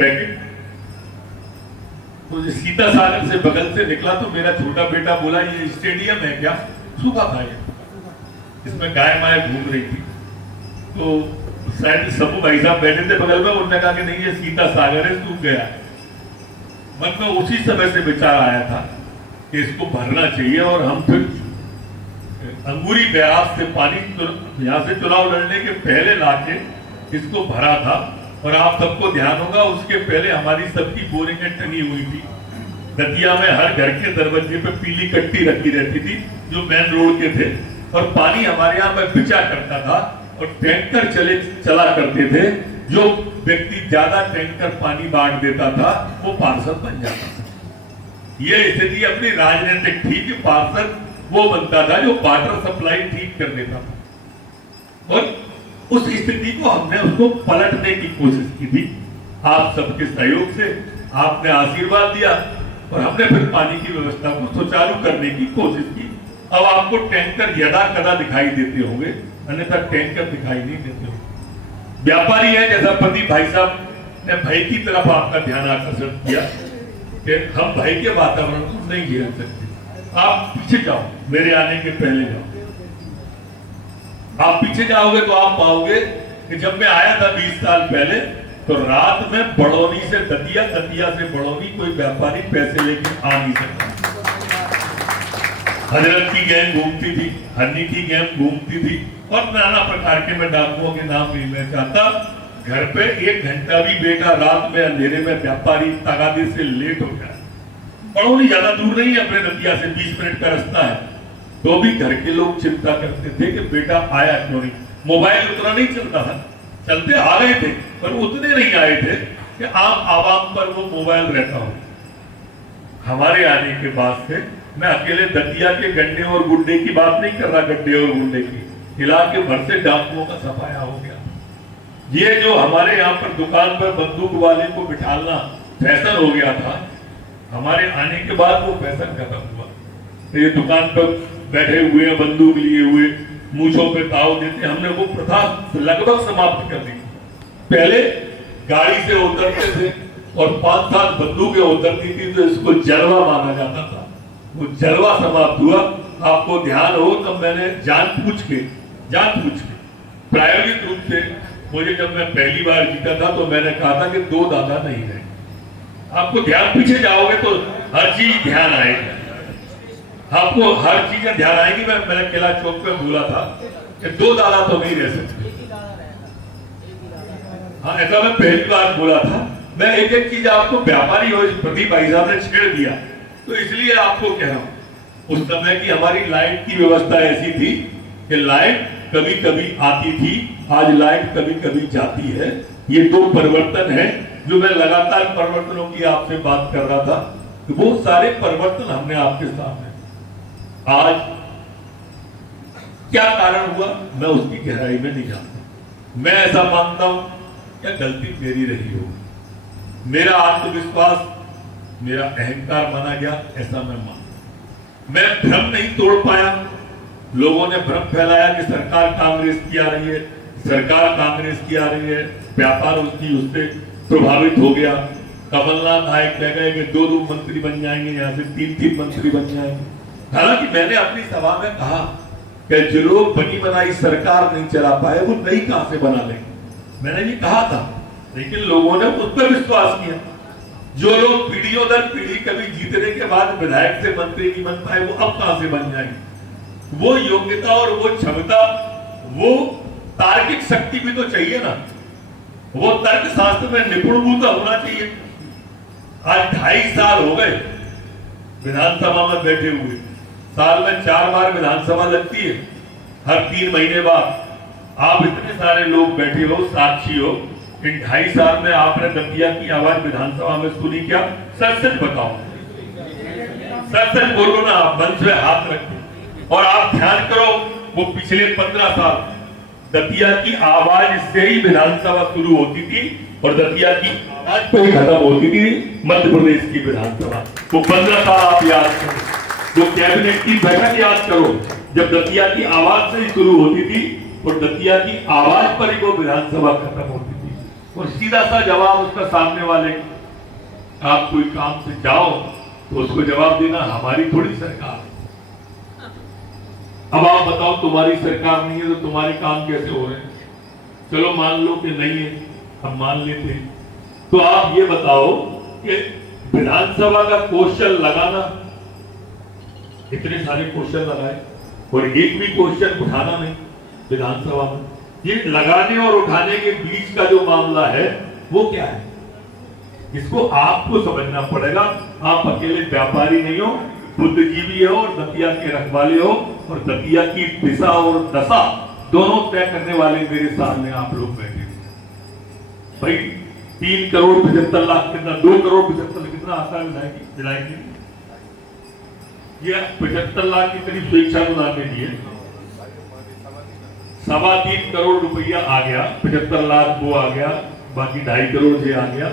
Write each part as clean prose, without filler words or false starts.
Packet. तो सीता सागर से बगल से निकला तो मेरा छोटा बेटा बोला ये स्टेडियम है क्या? सूखा था ये, इसमें गाय माय घूम रही थी। तो शायद सबू भाई साहब बैठे थे बगल में, उन्होंने कहा कि नहीं ये सीता सागर है, सूख गया। मन में उसी समय से विचार आया था कि इसको भरना चाहिए, और हम फिर अंगूरी ब्यास से पानी यहाँ से चुनाव लड़ने के पहले लाके इसको भरा था। और आप सबको ध्यान होगा उसके पहले हमारी सबकी बोरिंगें टंगी हुई थी। दतिया में हर घर के दरवाजे पे पीली कट्टी रखी रहती थी जो मेन रोड के थे, और पानी हमारे यहाँ पे बिचा करता था, और टैंकर चला करते थे। जो व्यक्ति ज्यादा टैंकर पानी बांट देता था वो पार्षद बन जाता था। ये स्थिति अपनी राजनीतिक थी कि पार्षद वो बनता था जो वाटर सप्लाई ठीक कर देता था, और उस स्थिति को हमने उसको पलटने की कोशिश की थी। आप सबके सहयोग से आपने आशीर्वाद दिया, और हमने फिर पानी की व्यवस्था को सुचारू करने की कोशिश की। अब आपको टैंकर यदा कदा दिखाई देते होंगे, अन्यथा टैंकर दिखाई नहीं देते होंगे। व्यापारी है, जैसा प्रदीप भाई साहब ने भाई की तरफ आपका ध्यान आकर्षण किया कि हम भाई के वातावरण को नहीं झेल सकते। आप पीछे जाओ, मेरे आने के पहले जाओ। आप पीछे जाओगे तो आप पाओगे कि जब मैं आया था 20 साल पहले, तो रात में बड़ौनी से दतिया, दतिया से बड़ौनी कोई व्यापारी पैसे लेकर आ नहीं सकता। हजरत की गैंग घूमती थी, हन्नी की गैंग घूमती थी, और नाना प्रकार के, मैं डाकुओं के नाम नहीं मैं चाहता। घर पे 1 घंटा भी बेटा रात में अंधेरे में व्यापारी तगादे से लेट हो गया। बड़ौनी ज्यादा दूर नहीं है, अपने दतिया से 20 मिनट का रास्ता है, तो भी घर के लोग चिंता करते थे कि बेटा आया क्यों नहीं। मोबाइल उतना नहीं चलता था, चलते आ रहे थे, पर उतने नहीं आए थे कि आम आवाम पर वो मोबाइल रहता हो। हमारे आने के बाद से मैं अकेले दतिया के गड्ढे और गुड्डे की बात नहीं कर रहा, गड्ढे और गुड्डे की, इलाके भर से डाकुओं का सफाया हो गया। ये जो हमारे यहाँ पर दुकान पर बंदूक वाले को बिठाना फैशन हो गया था, हमारे आने के बाद वो फैशन खत्म हुआ। तो ये दुकान पर बैठे हुए बंदूक लिए हुए, मूछों पे ताव देते, हमने वो प्रथा लगभग समाप्त कर दी। पहले गाड़ी से उतरते थे और 5-7 बंदूकें उतरती थी, तो इसको जलवा माना जाता था। वो जलवा समाप्त हुआ। आपको ध्यान हो तो मैंने जानबूझ के प्रायोगिक रूप से, मुझे जब मैं पहली बार जीता था तो मैंने कहा था कि 2 दादा नहीं रहे। आपको ध्यान, पीछे जाओगे तो हर चीज ध्यान आएगी, आपको हर चीजें ध्यान आएगी। मैंने किला चौक पे बोला था कि 2 दादा तो नहीं रह सकते। हाँ, ऐसा मैं पहली बार बोला था। मैं एक एक चीज आपको, व्यापारी और प्रदीप भाई साहब ने छेड़ दिया, तो इसलिए आपको कह रहा हूं। उस समय की हमारी लाइट की व्यवस्था ऐसी थी कि लाइट कभी कभी आती थी, आज लाइट कभी कभी जाती है। ये 2 परिवर्तन है जो मैं लगातार परिवर्तनों की आपसे बात कर रहा था। तो वो सारे परिवर्तन हमने आपके सामने, आज क्या कारण हुआ मैं उसकी गहराई में नहीं जानता। मैं ऐसा मानता हूं क्या गलती मेरी रही हो, मेरा आत्मविश्वास, मेरा अहंकार माना गया, ऐसा मैं मानता। मैं भ्रम नहीं तोड़ पाया। लोगों ने भ्रम फैलाया कि सरकार कांग्रेस की आ रही है, सरकार कांग्रेस की आ रही है, व्यापार उससे प्रभावित हो गया। कमलनाथ आए, कह गए कि 2 मंत्री बन जाएंगे, यहाँ से 3 मंत्री बन जाएंगे। हालांकि मैंने अपनी सभा में कहा कि जो लोग बनी बनाई सरकार नहीं चला पाए वो नई कहां से बना लेंगे, मैंने ये कहा था। लेकिन लोगों ने उस पर विश्वास किया। जो लोग पीढ़ियों दर पीढ़ी कभी जीतने के बाद विधायक से मंत्री नहीं बन पाए, वो अब कहां से बन जाएंगे। वो योग्यता और वो क्षमता, वो तार्किक शक्ति भी तो चाहिए ना, वो तर्क शास्त्र में निपुण तो होना चाहिए। आज 2.5 साल हो गए विधानसभा में बैठे हुए। साल में 4 बार विधानसभा लगती है, हर 3 महीने बाद। आप इतने सारे लोग बैठे हो, साक्षी हो। इन 2.5 साल में आपने दतिया की आवाज विधानसभा में सुनी क्या? सच सच बताओ, सच सच बोलो ना। आप मंच में हाथ रखो और आप ध्यान करो, वो पिछले 15 साल दतिया की आवाज से ही विधानसभा शुरू होती थी और दतिया की आवाज पे ही खत्म होती थी मध्य प्रदेश की विधानसभा। वो 15 साल आप याद करो, वो कैबिनेट की बैठक याद करो, जब दतिया की आवाज से ही शुरू होती थी और दतिया की आवाज पर ही वो विधानसभा खत्म होती थी। और सीधा सा जवाब उसका सामने वाले को। आप कोई काम से जाओ तो उसको जवाब देना हमारी थोड़ी सरकार है। अब आप बताओ तुम्हारी सरकार नहीं है तो तुम्हारे काम कैसे हो रहे हैं? चलो मान लो कि नहीं है, हम मान लेते हैं। तो आप ये बताओ कि विधानसभा का क्वेश्चन लगाना, इतने सारे क्वेश्चन लगाए और एक भी क्वेश्चन उठाना नहीं विधानसभा में। ये लगाने और उठाने के बीच का जो मामला है वो क्या है, इसको आपको समझना पड़ेगा। आप अकेले व्यापारी नहीं हो, बुद्धिजीवी हो और दतिया के रखवाले हो, और दतिया की दिशा और दशा दोनों तय करने वाले मेरे सामने आप लोग बैठे भाई। 3 करोड़ 75 लाख कितना, 2 करोड़ 75 कितना आता है विधायक जी? ये 75 लाख की करीब स्वेच्छा अनुदान में दिए, 3.25 करोड़ रुपया आ गया, 75 लाख वो आ गया, बाकी 2.5 करोड़ ये आ गया।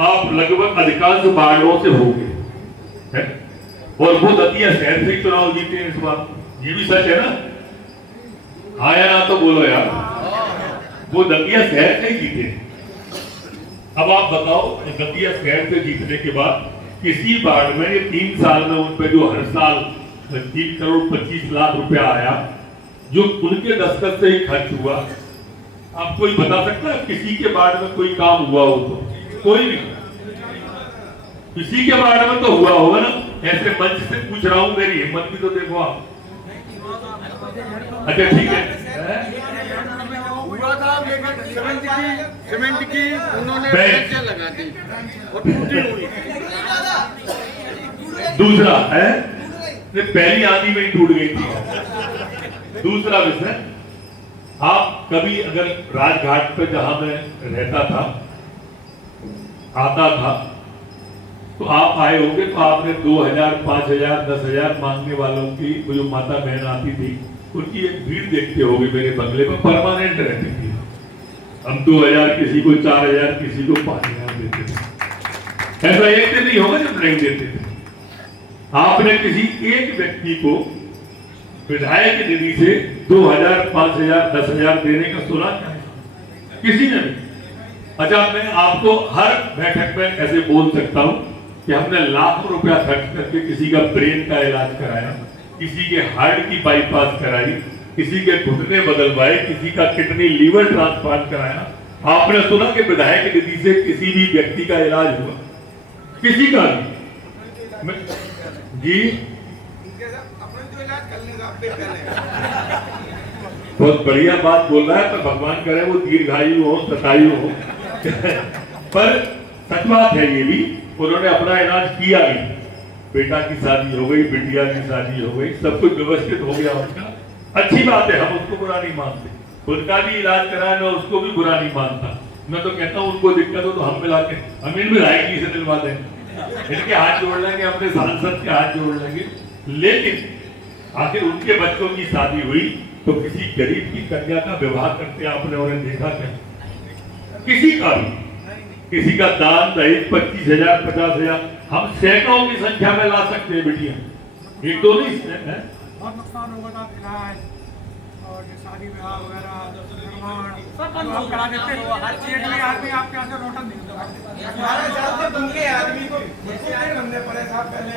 आप लगभग अधिकांश वार्डों से हो गए और वो दतिया शहर से चुनाव जीते हैं इस बार, ये भी सच है ना? आया ना तो बोलो यार, वो दतिया शहर से ही जीते। अब आप बताओ, दतिया शहर से जीतने के बाद किसी वार्ड में 3 साल में उन पे जो हर साल 3 करोड़ 25 लाख रुपया आया, जो उनके दस्तखत से ही खर्च हुआ, आप कोई बता सकता है किसी के वार्ड में कोई काम हुआ हो? तो कोई भी, किसी के बारे में तो हुआ होगा ना। ऐसे मंच से पूछ रहा हूं, मेरी हिम्मत भी तो देखो आप। अच्छा ठीक है, सीमेंट की उन्होंने लगा दी और टूटी हुई। दूसरा है, पहली आंधी में ही टूट गई थी। दूसरा विषय, आप कभी अगर राजघाट पे जहां मैं रहता था आता था तो आप आए होंगे, तो आपने 2000 5000 10,000 मांगने वालों की वो जो माता बहन आती थी उनकी एक भीड़ देखते होंगे मेरे बंगले पर, परमानेंट रहती थी। हम 2000 किसी को 4000 किसी को 5000 देते थे। ऐसा एक दिन नहीं होगा जब नहीं देते थे। आपने किसी एक व्यक्ति को विधायक निधि से 2000 5000 10,000 देने का सुना क्या? किसी ने भी? अच्छा, मैं आपको हर बैठक में ऐसे बोल सकता हूं कि हमने लाखों रुपया खर्च करके किसी का ब्रेन का इलाज कराया, किसी के हार्ट की बाईपास कराई, किसी के घुटने बदलवाए, किसी का किडनी लीवर ट्रांसप्लांट कराया। आपने सुना कि विधायक निधि से किसी भी व्यक्ति का इलाज हुआ? किसी का भी जी? बहुत बढ़िया बात बोल रहा है, तो भगवान करे वो दीर्घायु हो, शतायु हो। पर सच बात है ये भी, उन्होंने अपना इलाज किया भी। बेटा की शादी हो गई, बिटिया की शादी हो गई, सब कुछ व्यवस्थित हो गया उनका। अच्छी बात है, हम उसको बुरा नहीं मानते। उनका भी इलाज कराया, मैं उसको भी बुरा नहीं मानता। मैं तो कहता हूँ उनको दिक्कत हो तो हम मिला के, हम इन विधायक जी से दिलवा देंगे, इनके हाथ जोड़ लेंगे, अपने सांसद के हाथ जोड़ लेंगे। लेकिन आखिर उनके बच्चों की शादी हुई तो किसी गरीब की कन्या का विवाह करते आपने उन्हें देखा क्या? किसी का भी, किसी का दान दहेज 25,000 50,000 हम सैकड़ों की संख्या में ला सकते हैं बेटियां, एक दो नहीं है। बहुत नुकसान होगा था, इलाज और शादी ब्याह वगैरह निर्माण सब बंद करा देते हैं। हर चीज में आदमी आपके यहाँ से रोटन नहीं होता। हमारे साथ तो दुनिया आदमी को बंदे पड़े साहब पहले।